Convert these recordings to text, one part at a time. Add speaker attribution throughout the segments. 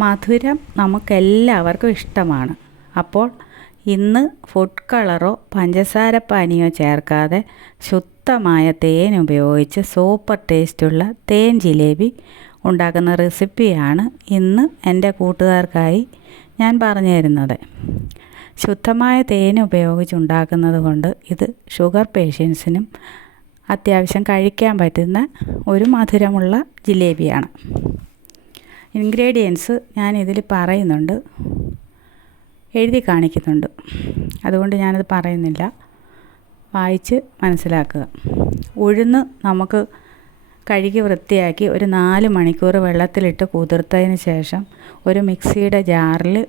Speaker 1: മധുരം നമുക്കെല്ലാവർക്കും ഇഷ്ടമാണ്. അപ്പോൾ ഇന്ന് ഫുഡ് കളറോ പഞ്ചസാര പാനിയോ ചേർക്കാതെ ശുദ്ധമായ തേൻ ഉപയോഗിച്ച് സൂപ്പർ ടേസ്റ്റുള്ള തേൻ ജിലേബി ഉണ്ടാക്കുന്ന റെസിപ്പിയാണ് ഇന്ന് എന്റെ കൂട്ടുകാർക്കായി ഞാൻ പറഞ്ഞു തരുന്നത്. ശുദ്ധമായ തേൻ ഉപയോഗിച്ച് ഉണ്ടാക്കുന്നത് കൊണ്ട് ഇത് ഷുഗർ പേഷ്യൻസിനും അത്യാവശ്യം കഴിക്കാൻ പറ്റുന്ന ഒരു മധുരമുള്ള ജിലേബിയാണ്. ഇൻഗ്രീഡിയൻസ് ഞാൻ ഇതിൽ പറയുന്നുണ്ട്. എഴുതി കാണിക്കുന്നുണ്ട്. അതുകൊണ്ട് ഞാനത് പറയുന്നില്ല. വായിച്ച് മനസ്സിലാക്കുക. ഉഴുന്ന് നമുക്ക് കഴുകി വൃത്തിയാക്കി ഒരു നാല് മണിക്കൂർ വെള്ളത്തിലിട്ട് കുതിർത്തതിന് ശേഷം ഒരു മിക്സിയുടെ ജാറിൽ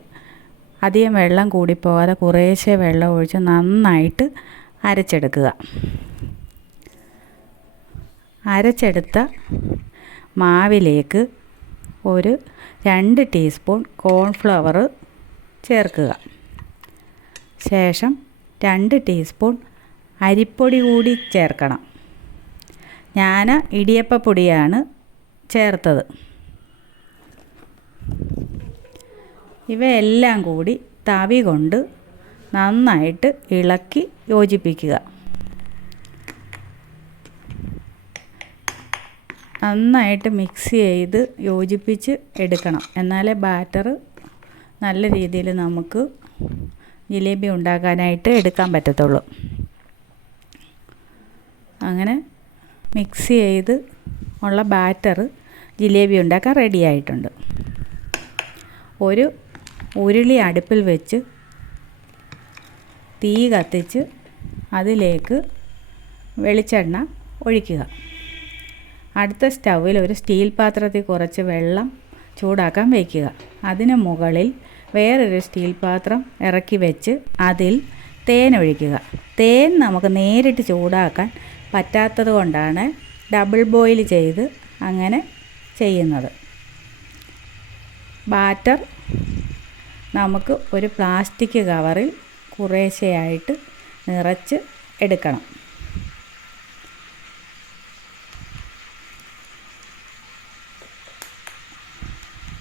Speaker 1: അധികം വെള്ളം കൂടിപ്പോകാതെ കുറേശ്ശെ വെള്ളം ഒഴിച്ച് നന്നായിട്ട് അരച്ചെടുക്കുക. അരച്ചെടുത്ത മാവിലേക്ക് ഒരു രണ്ട് ടീസ്പൂൺ കോൺഫ്ലവർ ചേർക്കുക. ശേഷം രണ്ട് ടീസ്പൂൺ അരിപ്പൊടി കൂടി ചേർക്കണം. ഞാൻ ഇടിയപ്പപ്പൊടിയാണ് ചേർത്തത്. ഇവയെല്ലാം കൂടി തവി കൊണ്ട് നന്നായിട്ട് ഇളക്കി യോജിപ്പിക്കുക. നന്നായിട്ട് മിക്സ് ചെയ്ത് യോജിപ്പിച്ച് എടുക്കണം. എന്നാലേ ബാറ്റർ നല്ല രീതിയിൽ നമുക്ക് ജിലേബി ഉണ്ടാക്കാനായിട്ട് എടുക്കാൻ പറ്റത്തുള്ളൂ. അങ്ങനെ മിക്സ് ചെയ്ത് ഉള്ള ബാറ്റർ ജിലേബി ഉണ്ടാക്കാൻ റെഡി ആയിട്ടുണ്ട്. ഒരു ഉരുളി അടുപ്പിൽ വെച്ച് തീ കത്തിച്ച് അതിലേക്ക് വെളിച്ചെണ്ണ ഒഴിക്കുക. അടുത്ത സ്റ്റൗവിൽ ഒരു സ്റ്റീൽ പാത്രത്തിൽ കുറച്ച് വെള്ളം ചൂടാക്കാൻ വയ്ക്കുക അതിന് മുകളിൽ വേറൊരു സ്റ്റീൽ പാത്രം ഇറക്കി വെച്ച് അതിൽ തേൻ ഒഴിക്കുക. തേൻ നമുക്ക് നേരിട്ട് ചൂടാക്കാൻ പറ്റാത്തത് കൊണ്ടാണ് ഡബിൾ ബോയിൽ ചെയ്ത് അങ്ങനെ ചെയ്യുന്നത്. ബാറ്റർ നമുക്ക് ഒരു പ്ലാസ്റ്റിക് കവറിൽ കുറേശ്ശെയായിട്ട് നിറച്ച് എടുക്കണം.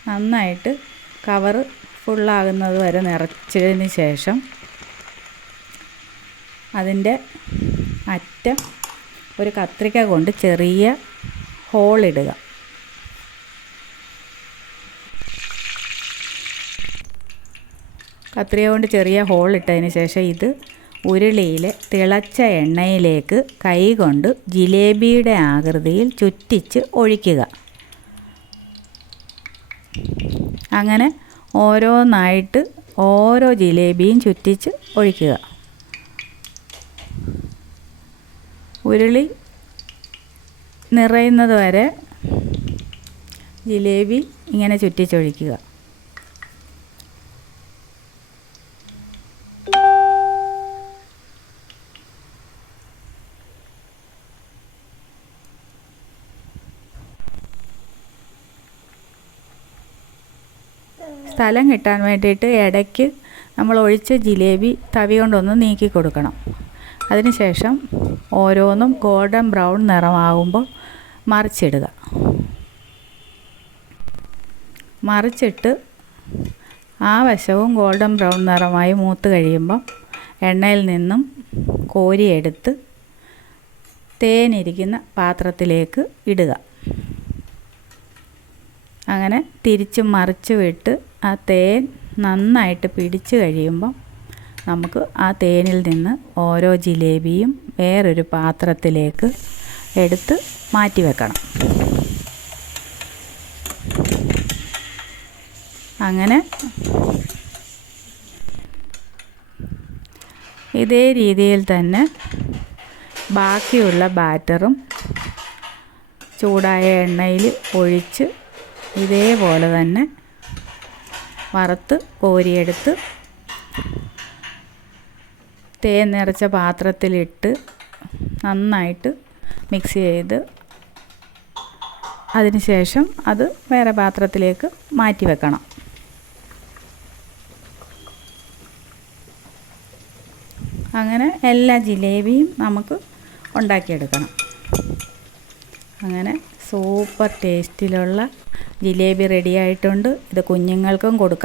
Speaker 1: നന്നായിട്ട് കവറ് ഫുള്ളാകുന്നത് വരെ നിറച്ചതിന് ശേഷം അതിന്റെ അറ്റം ഒരു കത്രിക കൊണ്ട് ചെറിയ ഹോളിടുക കത്രിക കൊണ്ട് ചെറിയ ഹോളിട്ടതിന് ശേഷം ഇത് ഉരുളിയിലെ തിളച്ച എണ്ണയിലേക്ക് കൈകൊണ്ട് ജിലേബിയുടെ ആകൃതിയിൽ ചുറ്റിച്ച് ഒഴിക്കുക. അങ്ങനെ ഓരോന്നായിട്ട് ഓരോ ജിലേബിയും ചുറ്റിച്ച് ഒഴിക്കുക. ഉരുളി നിറയുന്നത് വരെ ജിലേബി ഇങ്ങനെ ചുറ്റിച്ചൊഴിക്കുക സ്ഥലം കിട്ടാൻ വേണ്ടിയിട്ട് ഇടയ്ക്ക് നമ്മൾ ഒഴിച്ച ജിലേബി തവി കൊണ്ടൊന്ന് നീക്കി കൊടുക്കണം. അതിനുശേഷം ഓരോന്നും ഗോൾഡൻ ബ്രൗൺ നിറമാകുമ്പോൾ മറിച്ചിടുക. മറിച്ചിട്ട് ആ വശവും ഗോൾഡൻ ബ്രൗൺ നിറമായി മൂത്ത് കഴിയുമ്പം എണ്ണയിൽ നിന്നും കോരിയെടുത്ത് തേനിരിക്കുന്ന പാത്രത്തിലേക്ക് ഇടുക. അങ്ങനെ തിരിച്ച് മറിച്ച് വിട്ട് ആ തേൻ നന്നായിട്ട് പിടിച്ച് കഴിയുമ്പം നമുക്ക് ആ തേനിൽ നിന്ന് ഓരോ ജിലേബിയും വേറൊരു പാത്രത്തിലേക്ക് എടുത്ത് മാറ്റി വെക്കണം. അങ്ങനെ ഇതേ രീതിയിൽ തന്നെ ബാക്കിയുള്ള ബാറ്ററും ചൂടായ എണ്ണയിൽ ഒഴിച്ച് ഇതേപോലെ തന്നെ വറുത്ത് കോരിയെടുത്ത് തേൻ നിറച്ച പാത്രത്തിലിട്ട് നന്നായിട്ട് മിക്സ് ചെയ്ത് അതിനുശേഷം അത് വേറെ പാത്രത്തിലേക്ക് മാറ്റി വെക്കണം. അങ്ങനെ എല്ലാ ജിലേബിയും നമുക്ക് ഉണ്ടാക്കിയെടുക്കണം. അങ്ങനെ സൂപ്പർ ടേസ്റ്റിലുള്ള ജിലേബി റെഡിയായിട്ടുണ്ട്. ഇത് കുഞ്ഞുങ്ങൾക്കും കൊടുക്കാം.